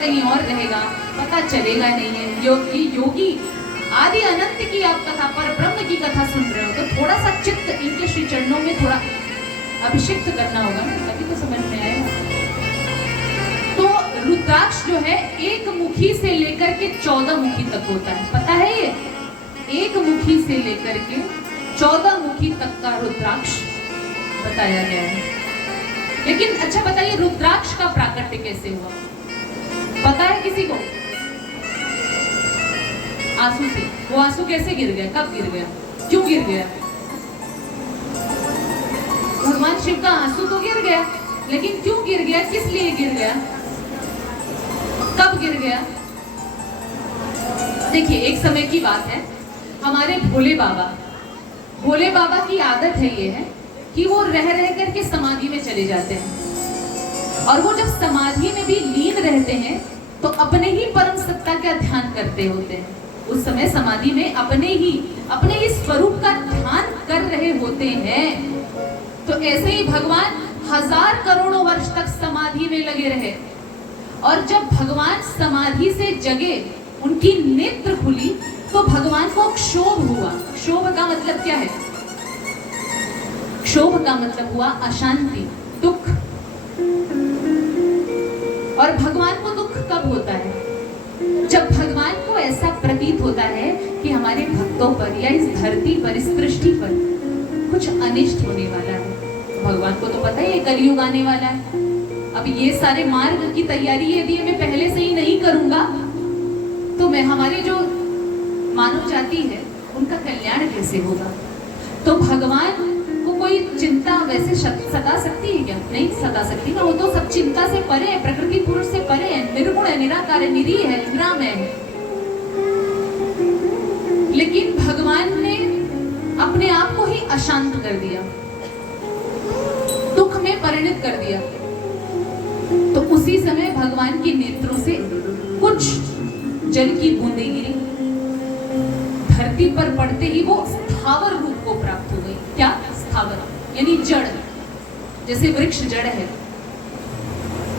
कहीं और रहेगा, पता चलेगा नहीं है। योगी आदि अनंत की आप कथा, पर ब्रह्म की कथा सुन रहे हो तो थोड़ा सा चित्त इनके श्री चरणों में थोड़ा अभिषिक्त करना होगा ना, तभी तो समझ में आएगा। तो रुद्राक्ष जो है एक मुखी से लेकर के 14 मुखी तक होता है, पता है ये? एक मुखी से लेकर के 14 मुखी तक का रुद्राक्ष बताया गया है। लेकिन अच्छा बताइए, रुद्राक्ष का प्राकट्य कैसे हुआ? पता है किसी को? आंसू से। वो आंसू कैसे गिर गया, कब गिर गया, क्यों गिर गया? भगवान शिव का आंसू तो गिर गया, लेकिन क्यों गिर गया, किस लिए गिर गया, कब गिर गया? देखिए, एक समय की बात है, हमारे भोले बाबा की आदत है ये है कि वो रह करके समाधि में चले जाते हैं, और वो जब समाधि में भी लीन रहते हैं तो अपने ही परम सत्ता का ध्यान करते होते हैं। उस समय समाधि में अपने ही स्वरूप का ध्यान कर रहे होते हैं। तो ऐसे ही भगवान 1000 करोड़ों वर्ष तक समाधि में लगे रहे, और जब भगवान समाधि से जगे, उनकी नेत्र खुली, तो भगवान को क्षोभ हुआ। क्षोभ का मतलब क्या है? क्षोभ का मतलब हुआ अशांति, दुख। और भगवान को दुख कब होता है? जब भगवान को ऐसा प्रतीत होता है कि हमारे भक्तों पर या इस धरती पर, इस सृष्टि पर कुछ अनिष्ट होने वाला है। भगवान को तो पता है ये कलयुग आने वाला है। अब ये सारे मार्ग की तैयारी यदि मैं पहले से ही नहीं करूंगा तो मैं, हमारी जो मानव जाति है, उनका कल्याण कैसे होगा? तो भगवान को कोई चिंता वैसे सता सकती है क्या? नहीं सता सकती ना, वो तो सब चिंता से परे है, प्रकृति पुरुष से परे है, निर्गुण है, निराकार है, निरीह है, निराम है। लेकिन भगवान ने अपने आप को ही अशांत कर दिया, दुख में परिणत कर दिया। तो उसी समय भगवान के नेत्रों से कुछ जल की बूंदें गिरी, धरती पर पड़ते ही वो स्थावर रूप को प्राप्त हो गई। क्या? स्थावर यानी जड़। जैसे वृक्ष जड़ है,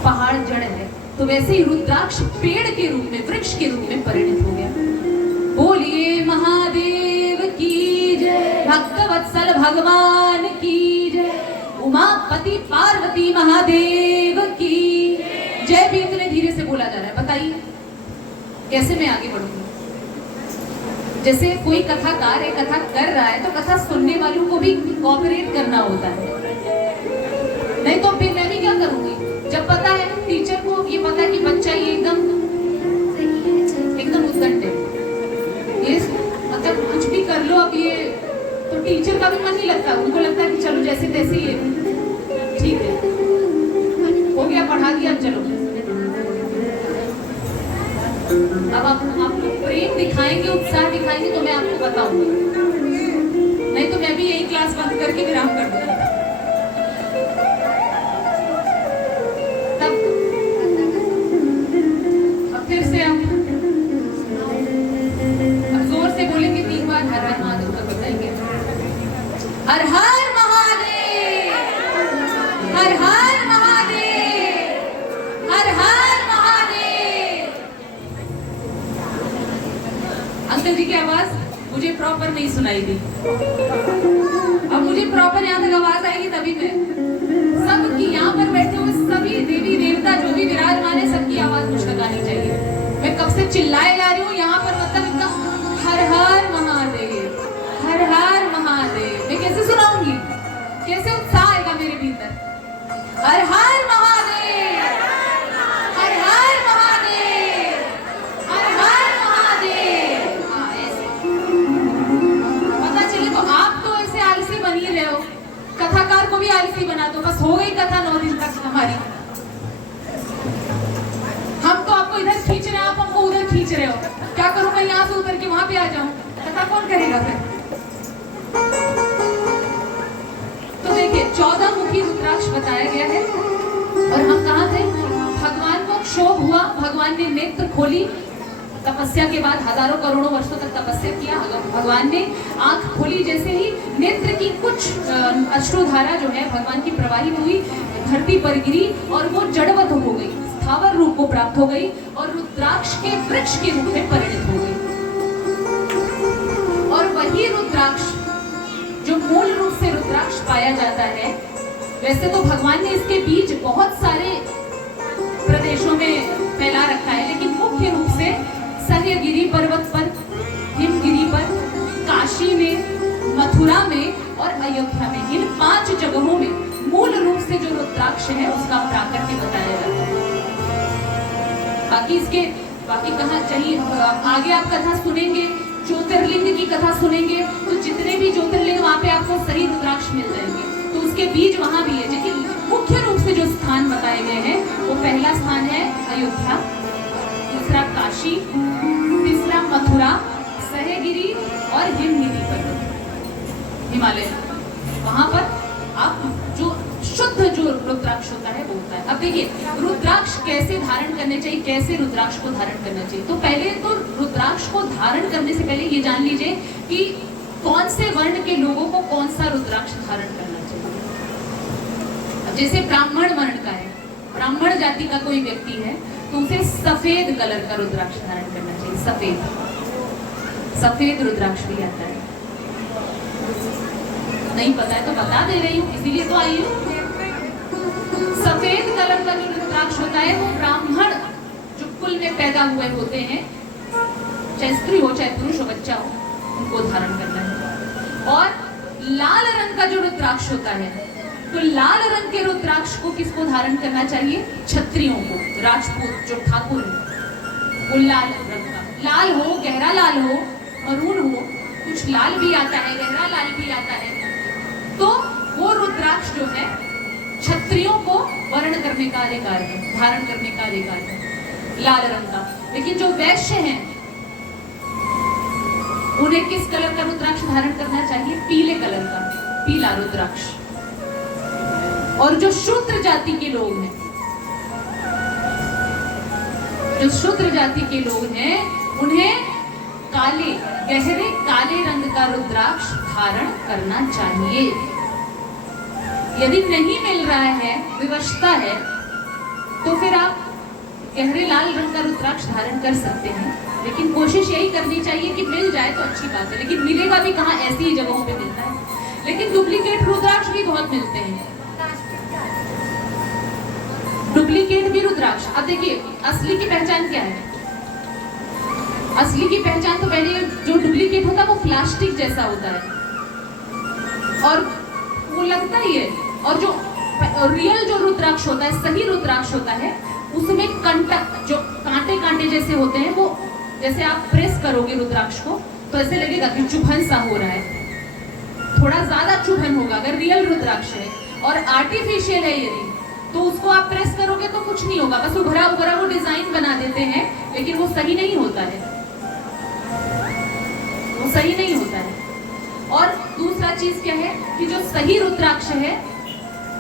पहाड़ जड़ है, तो वैसे ही रुद्राक्ष पेड़ के रूप में, वृक्ष के रूप में परिणत हो गया। बोलिए महादेव की जय, भक्तवत्सल भगवान की जय, उमापति पार्वती महादेव की जय। भी इतने धीरे से बोला जा रहा है, बताइए कैसे मैं आगे बढ़ूंगी? जैसे कोई कथाकार एक कथा कर रहा है तो कथा सुनने वालों को भी कोऑपरेट करना होता है, नहीं तो फिर मैं भी क्या करूंगी? जब पता है टीचर को, ये पता है कि बच्चा ये एकदम उद्दंड है, ये मतलब कुछ भी कर लो अब ये, तो टीचर का भी मन नहीं लगता, उनको लगता है कि चलो जैसे तैसे ये ठीक है, हो गया, पढ़ा दिया, चलो। अब आप लोग प्रेम दिखाएंगे, उत्साह दिखाएंगे तो मैं आपको बताऊंगी, नहीं तो मैं भी यही क्लास बंद करके विराम कर दूंगा। तब अब फिर से हम जोर से बोलेंगे 3 बार, हर हर महादेव का बताएंगे। हर हर महादेव, हर हर महादेव, हर हर महादेव। अंकल जी की आवाज मुझे प्रॉपर नहीं सुनाई दी, अब मुझे प्रॉपर यहाँ तक आवाज आएगी तभी मैं, सबकी यहाँ पर बैठे हुए सभी देवी देवता जो भी विराजमान है, सबकी आवाज मुझ तक आनी चाहिए। मैं कब से चिल्लाए जा रही हूँ यहाँ पर, मतलब एकदम हर हर महादेव, हर हर महादेव। मैं कैसे सुनाऊंगी, कैसे उत्साह आएगा मेरे भीतर? हर हर महादेव, हर हर महादेव, हर हर महादेव। पता चले तो आप तो ऐसे आलसी बनी रहे हो, कथाकार को भी आलसी बना दो, बस हो गई कथा 9 दिन तक हमारी। हम तो आपको इधर खींच रहे हैं, आप हमको उधर खींच रहे हो। क्या करूं मैं, यहाँ से उतर के वहां पे आ जाऊं? कथा कौन करेगा फिर? तो देखिए, 14 मुखी रुद्राक्ष बताया गया है, और हम कहाँ थे? भगवान को क्षोभ हुआ, भगवान ने नेत्र खोली, तपस्या के बाद हजारों करोड़ों वर्षों तक तपस्या किया, भगवान ने आंख खोली, जैसे ही नेत्र की कुछ अश्रुधारा जो है भगवान की प्रवाहित हुई, धरती पर गिरी और वो जड़वत हो गई, स्थावर रूप को प्राप्त हो गई और रुद्राक्ष के वृक्ष के रूप में परिणत हो गई। और वही रुद्राक्ष जो मूल रूप से रुद्राक्ष पाया जाता है, वैसे तो भगवान ने इसके बीज बहुत सारे प्रदेशों में फैला रखा है, लेकिन मुख्य रूप से सह्यगिरी पर्वत पर, हिमगिरी पर, काशी में, मथुरा में और अयोध्या में, इन 5 जगहों में मूल रूप से जो रुद्राक्ष है उसका प्राकट्य बताया जाता है। बाकी कहा चाहिए आगे आप कथा सुनेंगे, ज्योतिर्लिंग की कथा सुनेंगे, तो जितने भी ज्योतिर्लिंग वहां पे आपको सही रुद्राक्ष मिल जाएंगे, तो उसके बीज वहां भी है। लेकिन मुख्य रूप से जो स्थान बताए गए हैं वो पहला स्थान है अयोध्या, दूसरा काशी, तीसरा मथुरा, सह्यगिरी और हिमगिरी पर्वत, हिमालय, वहां पर आप जो शुद्ध जो रुद्राक्ष होता है वो होता है। अब देखिए रुद्राक्ष कैसे धारण करने चाहिए, कैसे रुद्राक्ष को धारण करना चाहिए। तो पहले तो रुद्राक्ष को धारण करने से पहले ये जान लीजिए कि कौन से वर्ण के लोगों को कौन सा रुद्राक्ष धारण करना चाहिए। अब जैसे ब्राह्मण वर्ण का है, ब्राह्मण जाति का कोई व्यक्ति है, तो उसे सफेद कलर का रुद्राक्ष धारण करना चाहिए। सफेद रुद्राक्ष भी आता है, नहीं पता है तो बता दे रही हूँ, इसीलिए तो आई हूँ। सफेद कलर का जो रुद्राक्ष होता है वो ब्राह्मण जो कुल में पैदा हुए होते हैं, चाहे स्त्री हो चाहे पुरुष हो, बच्चा हो, उनको धारण करना है। और लाल रंग का जो रुद्राक्ष होता है, तो लाल रंग के रुद्राक्ष को किसको धारण करना चाहिए? क्षत्रियों को, राजपूत जो ठाकुर है वो लाल रंग का, लाल हो, गहरा लाल हो, मरून हो, कुछ लाल भी आता है, गहरा लाल भी आता है, तो वो रुद्राक्ष जो है क्षत्रियों को वर्ण करने का अधिकार है, धारण करने का अधिकार है, लाल रंग का। लेकिन जो वैश्य हैं उन्हें किस कलर का रुद्राक्ष धारण करना चाहिए? पीले कलर का, पीला रुद्राक्ष। और जो शूद्र जाति के लोग हैं, जो शूद्र जाति के लोग हैं उन्हें काले, गहरे काले रंग का रुद्राक्ष धारण करना चाहिए। यदि नहीं मिल रहा है, विवशता है, तो फिर आप गहरे लाल रंग का रुद्राक्ष धारण कर सकते हैं, लेकिन कोशिश यही करनी चाहिए कि मिल जाए तो अच्छी बात है। लेकिन मिलेगा भी कहाँ, ऐसी ही जगहों पे मिलता है। लेकिन डुप्लीकेट रुद्राक्ष भी बहुत मिलते हैं, डुप्लीकेट भी रुद्राक्ष। अब देखिए असली की पहचान क्या है? असली की पहचान तो पहले जो डुप्लीकेट होता है वो प्लास्टिक जैसा होता है और वो लगता ही है। और जो रियल जो रुद्राक्ष होता है, सही रुद्राक्ष होता है, उसमें कंटक जो कांटे कांटे जैसे होते हैं, वो जैसे आप प्रेस करोगे रुद्राक्ष को तो ऐसे लगेगा कि चुभन सा हो रहा है, थोड़ा ज्यादा चुभन होगा अगर रियल रुद्राक्ष है। और आर्टिफिशियल है यदि, तो उसको आप प्रेस करोगे तो कुछ नहीं होगा, बस उभरा उभरा वो डिजाइन बना देते हैं, लेकिन वो सही नहीं होता है, वो सही नहीं होता है। और दूसरा चीज क्या है कि जो सही रुद्राक्ष है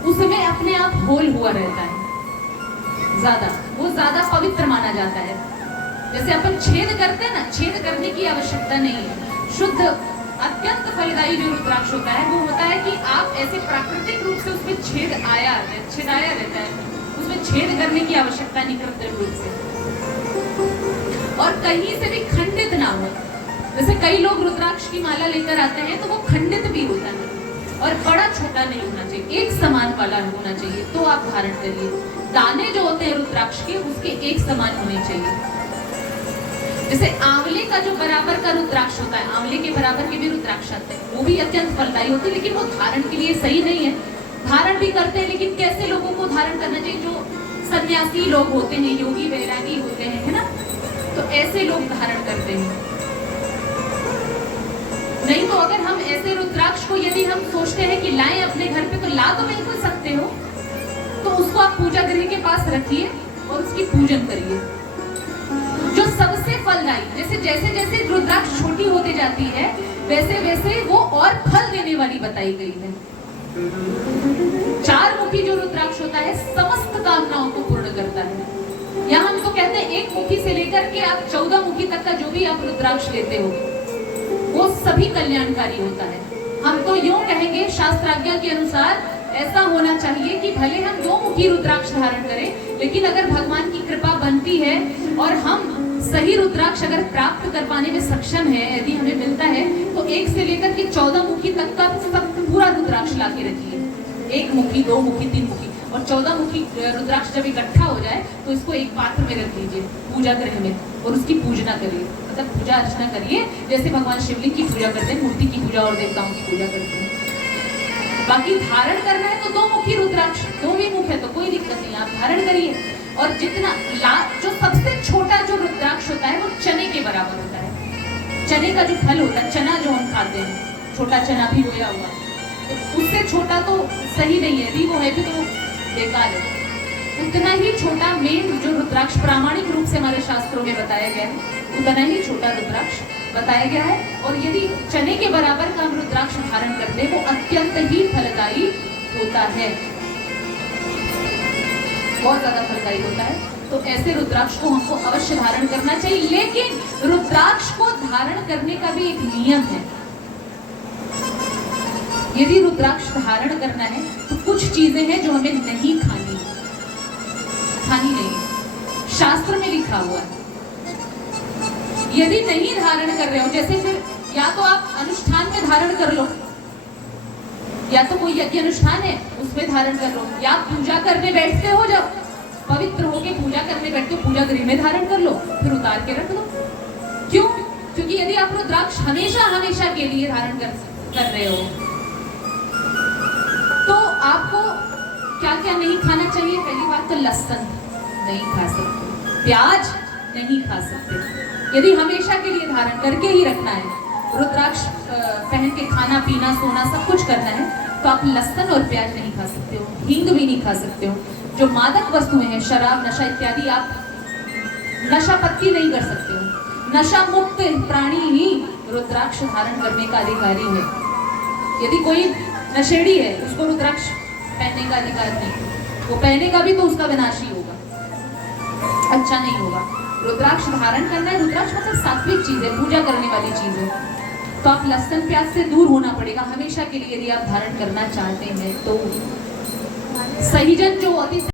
उसमें अपने आप होल हुआ रहता है, वो ज्यादा पवित्र माना जाता है। जैसे अपन छेद करते हैं ना, छेद करने की आवश्यकता नहीं है। शुद्ध अत्यंत फलदायी जो रुद्राक्ष होता है वो होता है कि आप ऐसे प्राकृतिक रूप से उसमें छेदाया रहता है, उसमें छेद करने की आवश्यकता नहीं कृत्रिम रूप से, और कहीं से भी खंडित ना हो। जैसे कई लोग रुद्राक्ष की माला लेकर आते हैं तो वो खंडित भी होता है, और बड़ा छोटा नहीं होना चाहिए, एक समान वाला होना चाहिए, तो आप धारण करिए। दाने जो होते हैं रुद्राक्ष के उसके एक समान होने चाहिए। जैसे आंवले का जो बराबर का रुद्राक्ष होता है, आंवले के बराबर के भी रुद्राक्ष आते हैं, वो भी अत्यंत फलदायी होते हैं, लेकिन वो धारण के लिए सही नहीं है। धारण भी करते हैं, लेकिन कैसे लोगों को धारण करना चाहिए? जो सन्यासी लोग होते हैं, योगी वैरागी होते हैं, है ना, तो ऐसे लोग धारण करते हैं। नहीं तो अगर हम ऐसे रुद्राक्ष को यदि हम सोचते हैं कि लाएं अपने घर पे, तो ला तो बिल्कुल सकते हो, तो उसको आप पूजा गृह के पास रखिए और उसकी पूजन करिए। जो सबसे फलदायी, जैसे जैसे रुद्राक्ष छोटी होती जाती है वैसे वैसे वो और फल देने वाली बताई गई है। 4 मुखी जो रुद्राक्ष होता है समस्त कामनाओं को पूर्ण करता है। यहाँ हम तो कहते हैं 1 मुखी से लेकर के आप 14 मुखी तक का जो भी आप रुद्राक्ष लेते हो वो सभी कल्याणकारी होता है। हम तो यूं कहेंगे शास्त्राज्ञा के अनुसार ऐसा होना चाहिए कि भले हम 2 मुखी रुद्राक्ष धारण करें, लेकिन अगर भगवान की कृपा बनती है और हम सही रुद्राक्ष अगर प्राप्त कर पाने में सक्षम है, यदि हमें मिलता है, तो 1 से लेकर के 14 मुखी तक का सब पूरा रुद्राक्ष ला के रखिए। 1 मुखी, 2 मुखी, 3 मुखी और 14 मुखी रुद्राक्ष जब इकट्ठा हो जाए तो इसको एक पात्र में रख लीजिए पूजा गृह में, और उसकी पूजना करिए, मतलब पूजा अर्चना करिए जैसे भगवान शिवलिंग की पूजा करते हैं, मूर्ति की पूजा और देवताओं की पूजा करते हैं। बाकी धारण करना है तो 2 मुखी रुद्राक्ष, 2 ही मुख है तो कोई दिक्कत नहीं, आप धारण करिए। और जितना जो सबसे छोटा जो रुद्राक्ष होता है वो चने के बराबर होता है। चने का जो फल होता है, चना जो हम खाते हैं, छोटा चना भी बोया हुआ, तो उससे छोटा तो सही नहीं है, यदि वो है भी तो बेकार है। उतना ही छोटा मेन जो रुद्राक्ष प्रामाणिक रूप से हमारे शास्त्रों में बताया गया है, उतना ही छोटा रुद्राक्ष बताया गया है। और यदि चने के बराबर का हम रुद्राक्ष धारण करते हैं वो अत्यंत ही फलदायी होता है, बहुत ज्यादा फलदायी होता है। तो ऐसे रुद्राक्ष को हमको अवश्य धारण करना चाहिए, लेकिन रुद्राक्ष को धारण करने का भी एक नियम है। यदि रुद्राक्ष धारण करना है तो कुछ चीजें हैं जो हमें नहीं खानी नहीं, शास्त्र में लिखा हुआ है। यदि नहीं धारण कर रहे हो, जैसे फिर या तो आप अनुष्ठान में धारण कर लो, या तो कोई यज्ञ अनुष्ठान है उसमें धारण कर लो, या पूजा करने बैठते हो, जब पवित्र होके पूजा करने बैठते हो पूजा गृह में धारण कर लो, फिर उतार के रख लो। क्यों? क्योंकि यदि आप रुद्राक्ष हमेशा हमेशा के लिए धारण कर रहे हो तो आपको क्या क्या नहीं खाना चाहिए। पहली बात तो लहसुन नहीं खा सकते, प्याज नहीं खा सकते। यदि हमेशा के लिए धारण करके ही रखना है, रुद्राक्ष पहन के खाना पीना सोना सब कुछ करना है, तो आप लहसुन और प्याज नहीं खा सकते हो, हींग भी नहीं खा सकते हो। जो मादक वस्तुएं हैं, शराब नशा इत्यादि, आप नशा पत्ती नहीं कर सकते हो। नशा मुक्त प्राणी ही रुद्राक्ष धारण करने का अधिकारी है। यदि कोई नशेड़ी है उसको रुद्राक्ष पहनने का अधिकार नहीं, वो पहनेगा भी तो उसका विनाश ही होगा, अच्छा नहीं होगा। रुद्राक्ष धारण करना है, रुद्राक्ष मतलब सात्विक चीज है, पूजा करने वाली चीज है, तो आप लहसुन प्याज से दूर होना पड़ेगा हमेशा के लिए यदि आप धारण करना चाहते हैं। तो सही जन जो अति